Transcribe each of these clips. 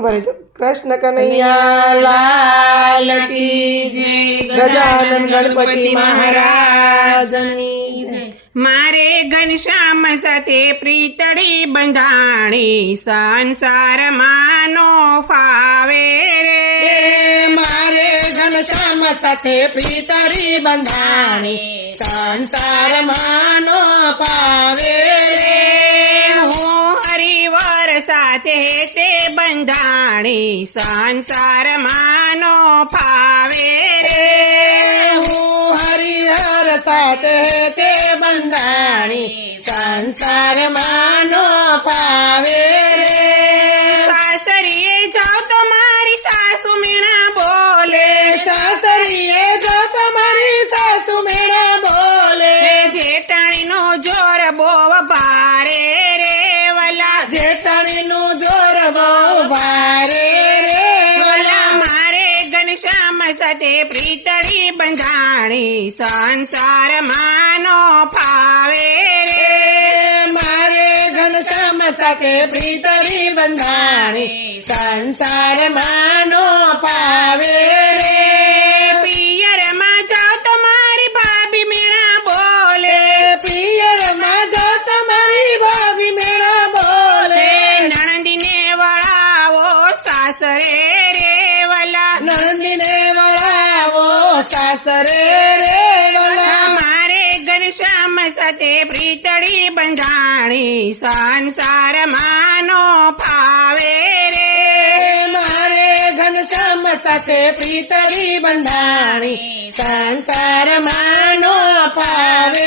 ઊભા રહેજો કૃષ્ણ કનૈયા લાલ કી જય ગજાનન ગણપતિ મહારાજની મારે ઘનશ્યામ સાથે પ્રીતળી બંધાણી સંસાર માનો ફાવે રે. મારે ઘનશ્યામ સાથે પ્રીતળી બંધાણી સંસાર માનો પાવે રે. બંધાણી સંસાર માનો ફાવે રે. હું હરિહર સાથે તે બંધાણી સંસાર માનો પાવે ઘનશ્યામ સાથે પ્રીતળી બંધાણી સંસાર માનો ફાવે રે. મારે ઘનશ્યામ સાથે પ્રીતળી બંધાણી સંસાર માનો ફાવે રે. સાસરે રે વલા. મારે ઘનશ્યામ સાથે પ્રીતળી બંધાણી સંસાર માનો ફાવે રે. મારે ઘનશ્યામ સાથે પ્રીતળી બંધાણી સંસાર માનો પાવે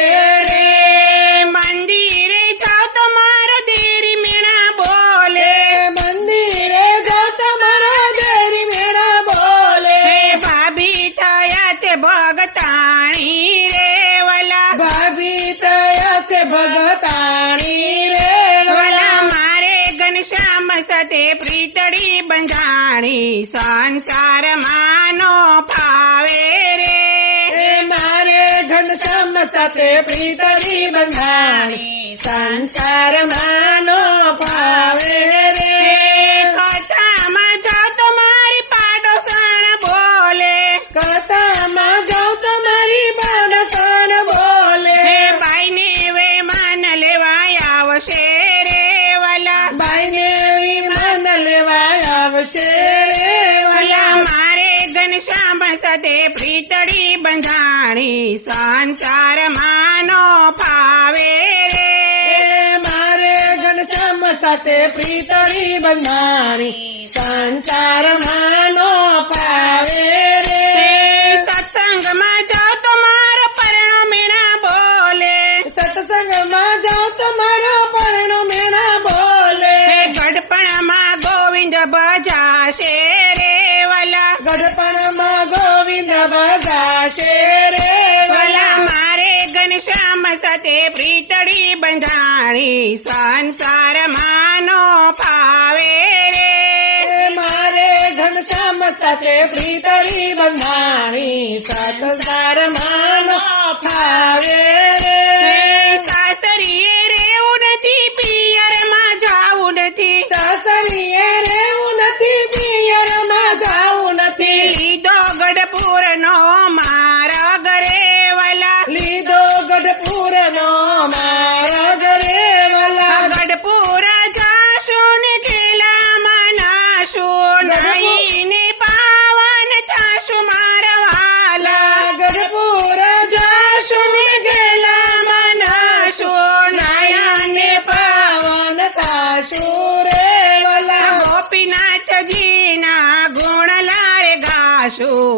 પ્રીતળી બંધાણી સંસાર માનો ફાવે રે મારે ઘનશ્યામ સાથે પ્રીતળી બંધાણી સંસાર માનો ફાવે રે સાથે પ્રીતળી બંધાણી સંસાર માનો ફાવે મારે ઘનશ્યામ સાથે પ્રીતળી બંધાણી સંસાર માનો ઘનશ્યામ પ્રીતડી પ્રીતળી બંધાણી સંસાર માનો ફાવે રે. મારે ઘનશ્યામ સાથે પ્રીતડી બંધાણી સંસાર માનો ફાવે રે. સાસરીએ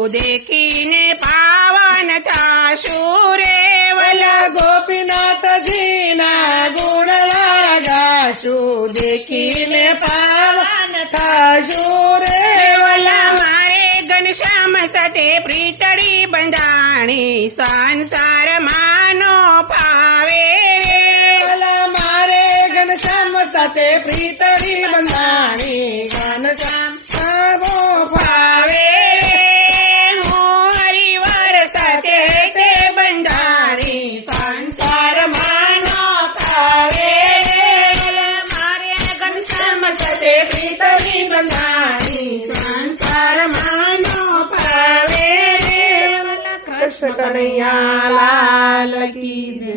દેખીને પાવન થાશું રે વલા. ગોપીનાથજી ના ગુણ લાગાશુ દેખીને પાવન થાશુ રે વલા. મારે ઘનશ્યામ સાથે પ્રીતળી બંધાણી સંસાર માનો ફાવે મારે ઘનશ્યામ સાથે પ્રીતળી બંધાણી ઘનશ્યામ કનૈયા લાલ કી જય.